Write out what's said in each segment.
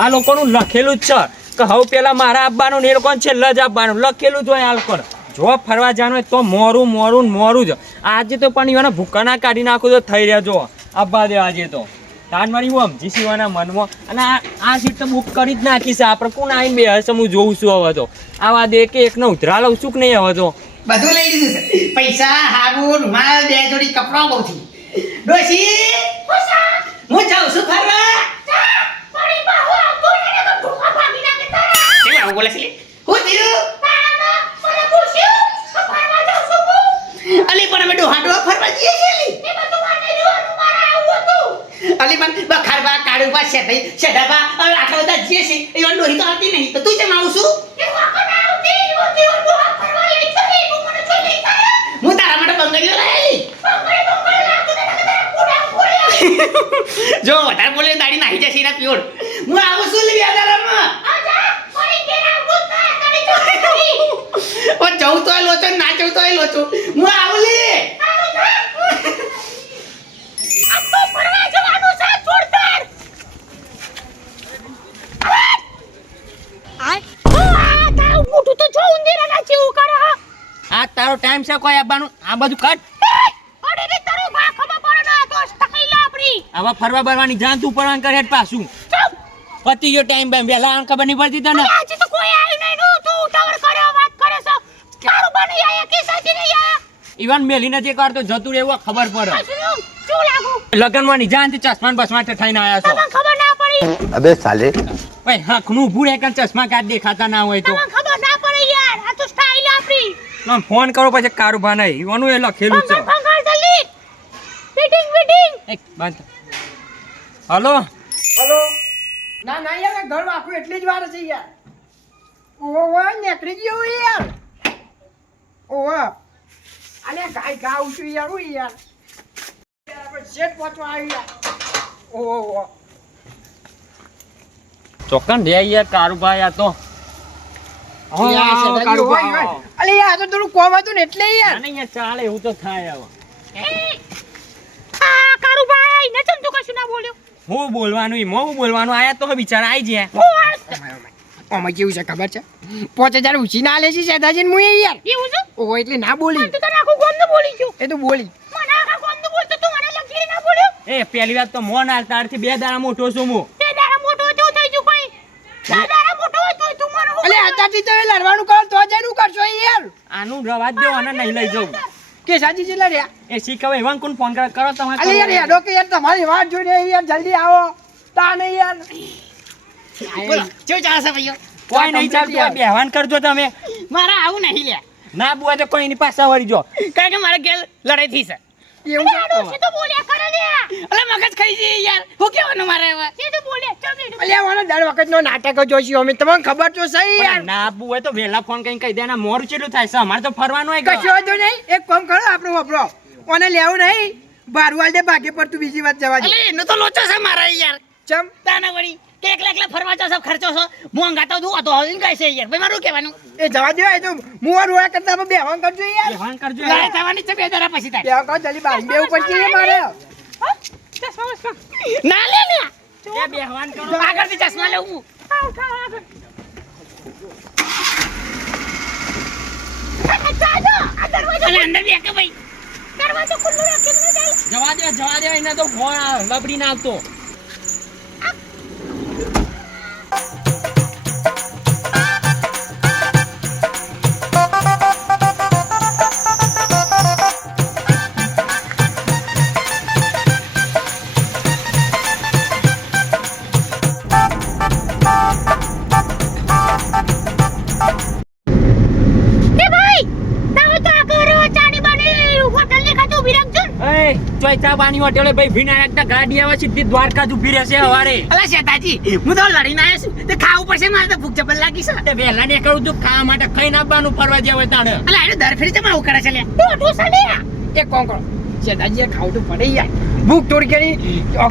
આ લોકોનું લખેલું જ છે કે હવે પેલા મારા આપવાનું ને એ લોકોને છેલ્લે જ આપવાનું લખેલું જ હોય. આ લોકો જો ફરવા જવાનું હોય તો મોરું જ. આજે તો પણ એવાના ભૂકા ના કાઢી નાખું તો થઈ રહ્યા જો આપવા દે આજે તો તાજ મારી હું સમજી શિવાના મનમાં અને આ સીટ તો બુક કરી જ નાખી છે. આપણે કોણ આવીને બે હશે હું જોઉં છું હવે તો આવા દે કે એકનો ઉધરા લઉં છું કે નહીં હવે તો બધું લઈ લીધું છે. પૈસા હાબુ રૂમાલ 2 જોડી કપડાં બહુ થી ડોશી હું જાઉં છું ફરવા. કેમ બોલે છે હું થયું અલી પણ અમે ડોહાડો ફરવા જઈએ છીએ અલી પણ બખારવા કાળુબા શેઢાબા આખા બધા જઈએ છીએ એવા ડોહી તો આવતી નહીં તો તું કેમ આવું છું હું તારા માટે બંગડીઓ લાયેલી જો વધારે બોલે દાડી નાહી જશે એના પ્યોર હું આવું છું લે વ્યાદારામાં ઓ જવું તો લોચો ના જવું તો લોચો હું આવું લે આ તારો ટાઈમ છે કોઈ આવવાનું આ બધું કટ આવા ફરવા બરવાની જાન તું પડવાનું કરે પાછું પતિ જો ટાઈમ બેમ વેલા ખબર નહીં પડતી તને આજે તો કોઈ આવ્યું નહીં તું ઉતાવળ કરે વાત કરે છે કારું બની આયા કે સાજી નહીં આયા ઈવન મેલી નથી કરતો જતું રહેવું ખબર પડે શું લાગુ લગનમાં ની જાન થી ચશ્મા બસમાં થઈને આયા છો તમને ખબર ના પડી અબે સાલે ભાઈ હકનું ભૂરે કર ચશ્મા કાઢ દેખાતા ના હોય તો તમને ખબર ના પડે યાર આ તો સ્ટાઈલ આપણી ના ફોન કરો પછી કારુભા નહીં ઈવનું એ લખેલું છે પંગર જલ્દી ફિટિંગ એક બંધ હલો ના ના યાર ઘર વાખું એટલી જ વાર છે યાર ઓવા નીકળી ગયો યાર ઓવા અલે ગાય ગાઉં છું યાર હું યાર આપણે શેઠ પહોંચવા આવી યાર ઓવા ચોકન રે યાર કારુભા યા તો અલે યાર તો થોડું કોમ હતું ને એટલે યાર અને યાર ચાલે એવું તો થાય હવે આ કારુભાઈ ન ચમ તો કશું ના બોલ્યો હું બોલવાનું આયા તો બિચારા આઈ ગયા ઓમાં કેવું છે ખબર છે 5000 ઉછી ના લે છે સેદાજી હું યાર એવું છે ઓહો એટલે ના બોલી તો તને આખું ગોમ ન બોલી ગયો એ તો બોલી મને આખા ગોમ ન બોલતો તું મને લગીરી ના બોલ્યો એ પહેલી વાત તો મોન આલતારથી 2 દાડા મોટો છું હું તે દાડા મોટો તો થઈ ગયો ભાઈ દાડા મોટો તો તું મને અલે આતાથી તમે લડવાનું કરો તો જઈનું કરશો યાર આનું રવા દો અને નહીં લઈ જાઉં કે સાજી છે લડ્યા એ શીખવે એવાન કોણ ફોન કરો તમારે અલે યાર હેડો કે યાર તમારી વાત જોઈને યાર જલ્દી આવો તા નહીં યાર બોલો કેવું ચાલે છે ભાઈઓ કોઈ નહીં ચાલતું બેહવાન કરજો તમે મારા આવું નહીં લે ના બુઆ તો કોઈ એની પાસે વળી જો કારણ કે મારા ગેલ લડાઈ થઈ છે એવું છે તો બોલ્યા કરે લે અલે મગજ ખાઈ જઈએ યાર હું કેવાનું મારે હવે એ તો બોલ્યા ચાલ અલે આવાનો દર વખતનો નાટક જોઈશું અમે તમને ખબર તો સહી યાર ના બુઆ તો વેલા ફોન કરીને કહી દેના મોર ચેટલું થાય છે અમારે તો ફરવાનું હોય કશો વાંધો નહીં એક કામ કરો આપણો વાપરો ઓને લેવું નહીં બારવાલ દે ભાગે પર તું બીજી વાત જવા દે અલે એનો તો લોચો છે મારા યાર ચમ તાના વળી કે એકલા ફરવા જાવ ખર્ચો છો મોંઘા તો દુઆ તો હવીન કાઈ છે યાર ભાઈ મારું કહેવાનું એ જવા દેવાય તો મુવા રોયા કરતા આપણે બેહવાન કરજો યાર બેહવાન કરજો લડાઈ થવાની છે બે દાડા પછી થાય બેહવાન કરો જલ્દી બારી બેવું પડશે મારે ના લે લે એ બેહવાન કરો આગળથી ચશ્મા લેવું આગળ અલે અંદર બે કે ભાઈ દરવાજો ખુલ્લો રાખી ન જાય જવા દે એને તો ફોન લબડી નાખતો ચોઈતા બાની હોટેલે ભાઈ વિનાયક ના ગાડી આવે સીધી દ્વારકા જ ઊભી રહેશે હવારે અલા શેતાજી હું તો લડીને આવ્યો છું તે ખાવું પડશે મારે તો ભૂખ જબર લાગી છે તે વેલા ને કરું છું ખાવા માટે ખાઈને આવવાનું ફરવા જેવું તાણે અલા એને દર ફેરી જમા કરે છે લે તું સલે એક કામ કરો શેતાજી ખાવું તો પડે યાર ભૂખ થોડી કરી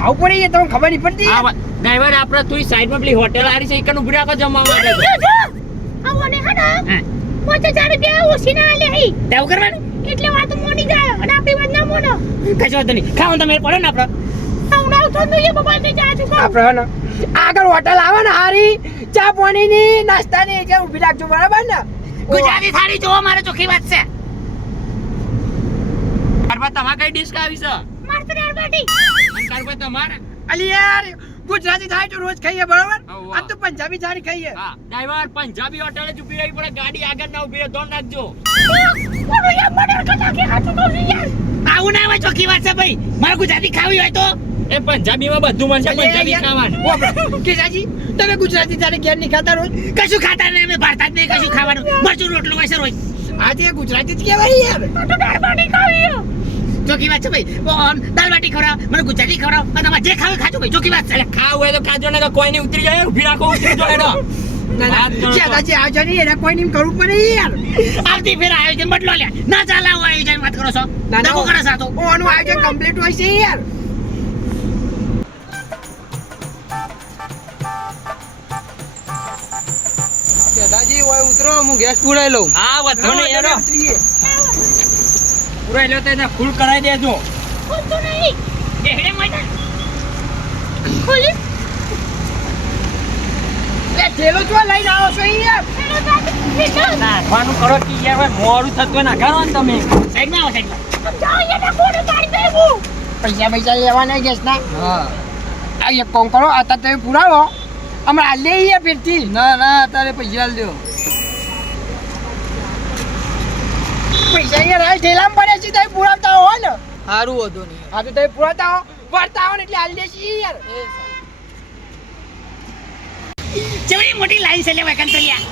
ખાવું પડે યાર તમને ખબર નહીં પડતી ડ્રાઈવર આપણે તું સાઈડમાં પેલી હોટેલ આરી છે એકનું ઉભી રાખો જમવા માટે આવો ને હડા મોચે જારે બે ઓછી ના લે હી તેવું કરવાનું એટલે વાત મોની જાય અને આપણી વાત ના મોનો કશો વાંધો નહીં ખાવાનું તમે પડે ને આપણે આપણે આગળ હોટલ આવે ને હારી ચા પાણીની નાસ્તાની જે ઊભી રાખજો બરાબર ને ગુજરાતી થાળી જોવો મારે ચોખ્ખી વાત છે કારવા તમારે કઈ ડિશ ખાવી છે અને કારવા તમારે અલી યાર ગુજરાતી થાળી તો રોજ ખાઈએ બરાબર હોવ. આમ તો પંજાબી થાળી ખાઈએ હા ડ્રાઈવર પંજાબી હોટલે જ ઊભી રહી પડે ગાડી આગળ ના ઊભી રહે ધોન રાખજો આવું ના હોય ચોખ્ખી વાત છે ભાઈ મારે ગુજરાતી ખાવી હોય તો એ પંજાબીમાં બધું મળશે પંજાબી ખાવાનું કેસાજી તમે ગુજરાતી થાળી ઘેર નહીં ખાતા રોજ કશું ખાતા નહીં અમે ભારતા જ નહીં કશું ખાવાનું મરચું રોટલો હોય છે રોજ આજે ગુજરાતી જ કહેવાય યાર ચોખ્ખી વાત છે ભાઈ દાળ બાટી ખવડાવ મને ગુજરાતી ખવડાવ અને તમારે જે ખાવું એ ખાજો ભાઈ ચોખ્ખી વાત છે એટલે ખાવું હોય તો ખાજો ને તો કોઈ નહીં ઉતરી જાય ઊભી રાખો ઉતરી જાય એનો વાત કરો તો. કેસાજી આવજો નહીં એને કોઈ નહીં કરવું પડે યાર આવતી ફેર આયોજન બદલો લે ના ચાલે આવું આયોજન વાત કરો છો ના, ના. દગો કરે છે આ તો ઓનું આયોજન કમ્પ્લીટ હોય છે યાર કેસાજી ઓય ઉતરો હું ગેસ પુરાઈ લઉં હા વધો ને એનો ઉતરીએ. પૂરા લ્યો તો એને ફૂલ કરાવી દેજો લે થેલો જો લઈને આવો છો યાર નાખવાનું કરો કે યાર ભાઈ મોડું થતું હોય નાખાનો ને તમે સાઈડમાં આવો સાઈડમાં પૈસા લેવાના ગેસ ના હા આ એક કોમ કરો અત્યારે તમે પુરાવો હમણાં લઈએ ફેરથી ના અત્યારે પૈસા દો પૈસા યાર હાલ ઠેલામાં પડે છે તમે પુરાવતા હો ને સારું હતું નહીં હા તો તમે પુરાવતા હો વળતા હો ને એટલે હાલ દેશી યાર ચેવડી મોટી લાઈન છે લે વેકન્સલિયા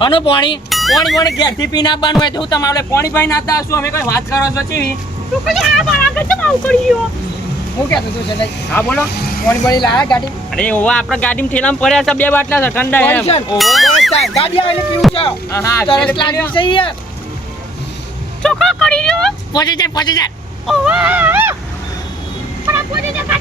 અનો પાણી પાણી ઘેરથી પીને આપવાનું હોય તો હું તમારે પાણી પાઈ નાખતા હશું અમે કોઈ વાત કરો છો ચીવી હું કહેતો હતો છે હા બોલો પાણી લાયા ગાડી અરે ઓવા આપણે ગાડીમાં ઠેલામાં પડ્યા છે 2 બાટલા છે ઠંડા એમ ઓવા બસ તાર, ગાડી આવે એટલે પીવું છે હા હા તરસ લાગી છે યાર પહોંચે જાય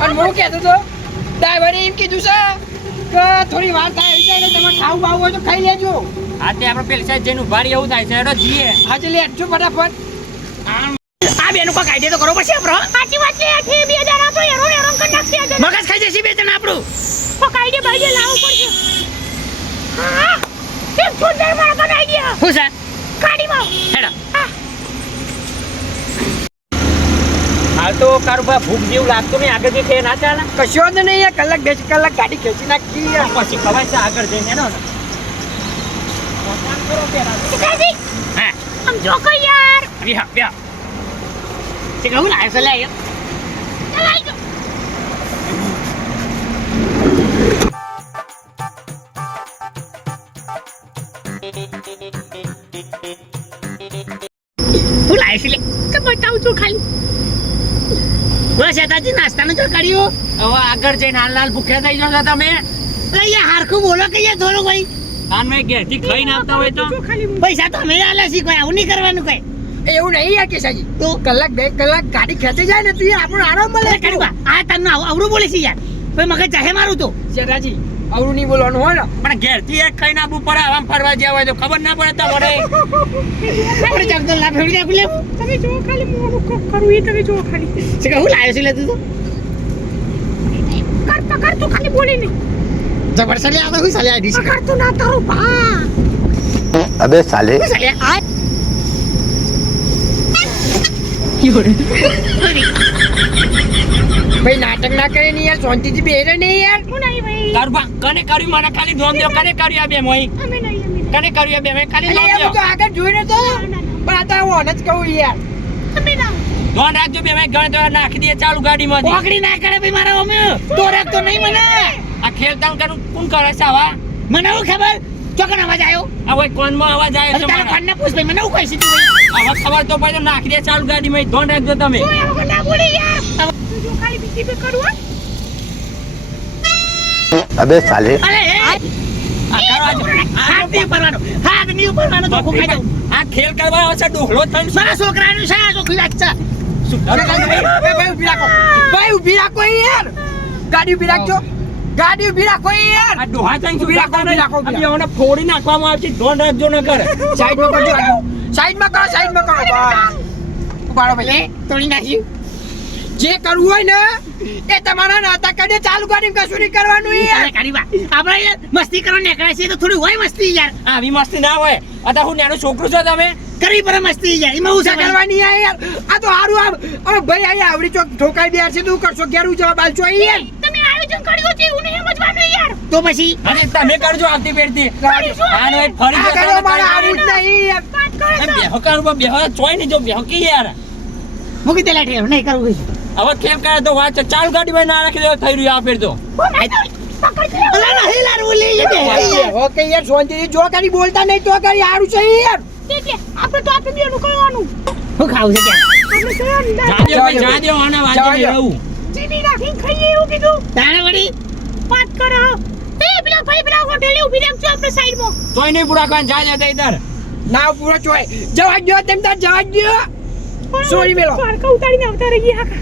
અને હું કહેતો હતો ડ્રાઈવરે એમ કીધું છે કે થોડી વાર થાય એવી જાય તમે ખાવું બાવું હોય તો ખાઈ લેજો આ તે આપણે પેલી સાઈડ જઈને ઉભા રહી એવું થાય છે એનો જીએ આજે લેજો ફટાફટ આ બેનું કોઈ આઈડિયા તો કરો પછી આપણો મગજ ખાઈ જશે બે જણ આપણું શું છે હેડો હાલ તો કારુભા ભૂખ જેવું લાગતું નહીં આગળ જે છે એ ના ચાલે કશો જ નહીં યાર કલાક 2 કલાક ગાડી ખેંચી નાખી યાર પછી ખવાય છે આગળ જઈને એનો ને હા અભી હા બ્યા તે કહું લાય છે લે હું લાય છે લે કે બતાવું છું ખાલી બોલો શેતાજી નાસ્તાનું જો કર્યું હવે આગળ જઈને હાલ ભૂખ્યા થઈ જાવ છો તમે અરે યાર હારખું બોલો કે યાર થોડું ભાઈ આન મેં ઘેરથી ખાઈને આવતા હોય તો પૈસા તો અમે આલે છે કોઈ આવું નહીં કરવાનું કઈ એવું નહીં યાર કેસાજી તો કલાક 2 કલાક ગાડી ખેંચી જાય ને તો યાર આપણો આરામ મળે અરે કાઢવા આ તને આવડું બોલે છે યાર ભાઈ મગજ ચાહે મારું તો શેઠાજી આવડું નહીં બોલવાનું હોય ને પણ ઘેરથી એક ખાઈને આવવું પડે આમ ફરવા જ્યાં હોય તો ખબર ના પડે તમારે આપણે જગદલ ના ફેવડી નાખું લેવું તમે જો ખાલી મોડું કોક કરવું એ તમે જો ખાલી છે કે હું લાવ્યો છે લે તું તો કર તું ખાલી બોલી નહીં જબરદસ્ત લે આ તો હું સાલે આડી છે કર તું ના તારો ભા अबे साले હું સાલે આ ભાઈ નાટક ના કરે નહીં યાર શાંતિથી બેરે નહીં યાર હું નહીં ભાઈ કારુભા કને કર્યું મને ખાલી ધોમ દો કને કર્યું આ બે મોઈ અમે નહીં કને કર્યું આ બે મેં ખાલી અરે ધોમ યાર હું દો તો આગળ જોઈ રહ્યો તો પણ આ તો હું ઓન જ કહું યાર અમે ના ધોન રાખજો બે મેં ગણ તો નાખી દે ચાલુ ગાડીમાં ઓકડી ના કરે ભાઈ મારા અમે તો રાખ તો નહીં મને આ ખેલતાન કરું કોણ કરે છે આવા મને હું ખબર ચોકન અવાજ આવ્યો આ કોઈ કોનમાં અવાજ આવે છે તારા મારા કોણને પૂછ ભાઈ મને હું કહી સીધું ભાઈ આવા ખબર તો પડે તો નાખી દે ચાલુ ગાડીમાં ધોન રાખજો તમે કોઈ આવું ના બોલી યાર તું જો ખાલી બીજી બે કરું હો अबे साले અરે એ આ કરો આજે. હાથ નહીં ઉપરવાનો હાથ નહીં ઉપરવાનો તો હું ખાઈ દઉં આ ખેલ કરવા આવશે ડોહલો થઈને મારા છોકરાનું છે આ છોકરી વાત છે ભાઈ ઊભી રાખો ભાઈ ઊભી રાખો યાર ગાડી ઊભી રાખજો ગાડી ઊભી રાખો યાર આ ડોહા થઈને શું ઊભી રાખો, ઊભી રાખો, ઊભી આ બેઓને ફોડી નાખવામાં આવશે ધોન રાખજો ન કરે સાઈડમાં કરજો સાઈડમાં કરો બસ ઉભારો ભાઈ એ તોડી નાખ્યું જે કરવું હોય ને એ તમારા નાતા કરીને ચાલુ કરીને કશું નહીં કરવાનું યાર. અરે કાઢી વા. આપણે યાર મસ્તી કરવા નીકળ્યા છીએ તો થોડી હોય મસ્તી યાર. આવી મસ્તી ના હોય. અત્યારે હું નાનું છોકરું છો તમે. કરી પર મસ્તી યાર. એમાં હું ઉસા કરવાની આ યાર. આ તો હારું આમ હવે ભાઈ અહીંયા આવડી ચોક ઠોકાઈ દે છે તું કરશો ઘેરું જવાબ આલશો યાર. તમે આયોજન કર્યું છે એવું નહીં સમજવાનું યાર. તો પછી અને તમે કરજો આવતી ફેરથી. આનો એક ફરી આ જશે કરો ને મારે તારે આવું જ નહીં યાર. વાત કરો એમ છો. બેહો કાઢું પણ બેહો ચોય નહીં જો બેહો કે યાર. મૂકી દે લાઠી નહીં કરવું કશું. હવે કેમ કરે તો વાત છે. ચાલુ ગાડી ભાઈ ના રાખી દો થઈ રહ્યું આ ફેર તો. પકડજો. અલા નહીં લાડવું લઈ લે ઓકે યાર શાંતિથી જો કરી બોલતા નહીં તો કરી હારું છે યાર. ઠીક છે. આપણે તો આપણે બેનું કરવાનું. હું ખાવું છે ત્યાં આપણે કરવાનું. જાજો ભાઈ જાજો આના વાંચી જાજો. રહું. ચીની રાખીને ખાઈએ એવું કીધું. તાણે વળી વાત કરો. પેલા ભાઈ પેલા હોટેલે ઊભી રાખજો આપણે સાઈડમાં. તોય નહીં પૂરા કાન જાજો તે ઇધર. ના પૂરો ચોય જવા દો તેમ તાર જવા દો. સોરી મેલો. દ્વારકા ઉતારીને આવતા રહીએ આખા.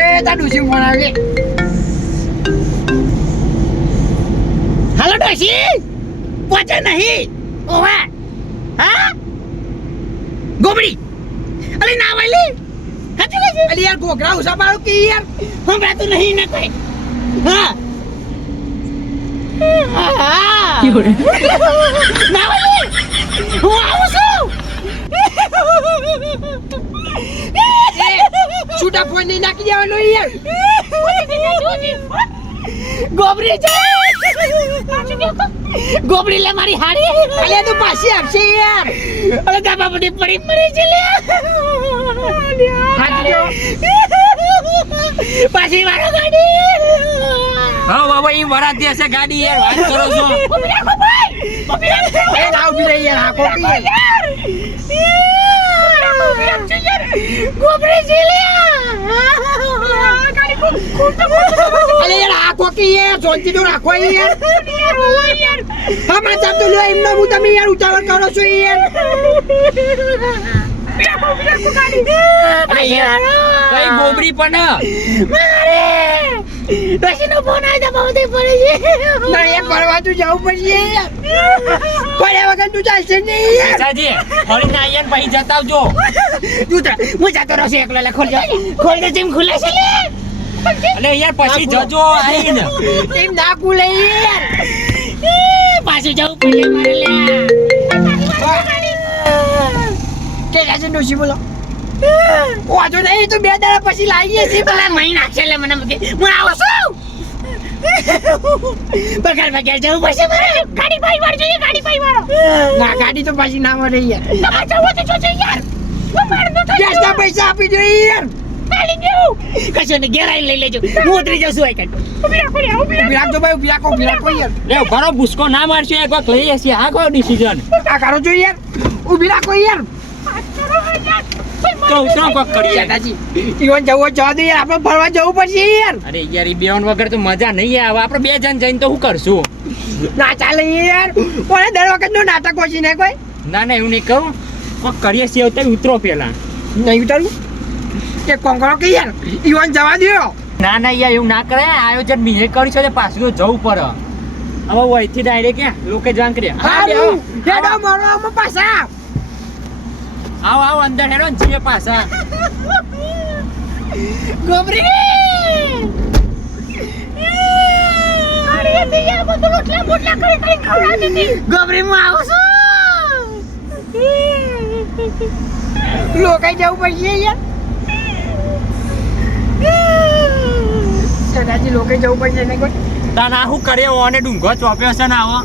એ તાર ડુસી ફોન આવે. હાલો ડોશી પહોંચે નહીં ઓવે હા ગોબડી અરે ના વાલી હાચું કહે છે અલી યાર ઘોઘરા ઉસા મારું કે યાર. સંભળાતું નહીં ને કોઈ હા ના વાલી હું આવું છું છૂટા ફોન નહીં નાખી દેવાનો યાર. ગોબરી છે ગોબડી લે મારી હારી અલ્યા તું પાછી આપશે યાર. અરે દાબા પડી પડી મરી છે લે હાચી જો. પાછી મારો ગાડી હા બાબા ઈ વરાતી હશે ગાડી યાર વાત કરો છો. એ ના ઉભી રહી યાર આ કોકી યાર. ગોબરી છે લે અલે યાર આ કોકી યાર શાંતિ તો રાખો યાર. હમણાં ચાલતું લ્યો એમને હું તમે યાર ઉતાવળ કરો છો યાર. અરે યાર કઈ ગોબરી પણ ડોશીનો ફોન આવ્યો તો બહુ પડે છે ના યાર ફરવા તું જવું પડશે યાર. ફર્યા વગર તું ચાલશે નહીં યાર. સાજી ફરીને આયા ને પછી જતા આવજો. તું તો હું જતો રહું છું એકલો લે ખોલ દે જેમ ખુલે છે લે એટલે યાર પછી જજો આઈને. એમ ના કુલે યાર. પાછું જવું પડે મારે લે કે આજે ડોશી બોલો. વાંધો નહીં તો 2 દાડા પછી લાવીએ છીએ. ભલા મહિના છે લે મને મૂકી હું આવું છું બગાડ બગાડ જવું પડશે મારે ગાડી ભાઈ વાળો જોઈએ ગાડી ભાઈ વાળો. ના ગાડી તો પાછી ના મળે યાર. તમારે જવું તો જોજો યાર. હું મારનો તો ગેસના પૈસા આપી દો યાર. ખાલી દેવું. કશો ને ઘેરાઈ લઈ લેજો હું ઉતરી જાઉં છું આઈ કાઢ ઊભી રાખો રે, ઊભી ઉભી રાખજો ભાઈ ઉભી રાખો યાર. લે ઘણો ભૂસકો ના મારશો એક વખત લઈએ છીએ આ કોઈ ડિસિઝન. આ કરો છો યાર. ઉભી રાખો યાર. વાત કરો યાર. તો ઉતરો કોક કરીએ. દાદાજી ઈવન જવો જવા દે યાર. આપણે ફરવા જવું પડશે યાર. અરે યાર ઈ બેવન વગર તો મજા નહીં આવે. આપણે 2 જણ જઈને તો શું કરશું? ના ચાલે યાર. ઓરે દર વખત નો નાટક હોય ને કોઈ. ના ના એવું નહીં કરું. કોક કરીએ છીએ તો ઉતરો પેલા. નહીં ઉતારું કે કોંકણો કે યાર ઈવન જવા દો. ના ના યાર એવું ના કરે. આયોજન બીજે કરી છે પાછું તો જવું પડે. હવે વહીથી ડાયરેક્ટ ક્યાં લોકે જાણ કરીએ. હા બેહો. હારું હેડો મારો આમાં પાછા. આવો આવો અંદર હેડો ને જીએ પાછા. ગોબરી અરે તે યાર બધું રોટલા બોટલા કરી ખવડાવતી હતી. ગોબરી હું આવું છું લોકાઈ જવું પડશે યાર. દાદાજી લોકાઈ જવું પડશે ને કોઈ. તાના શું કરે ઓને ડુંગો ચોપ્યો છે ને આવો.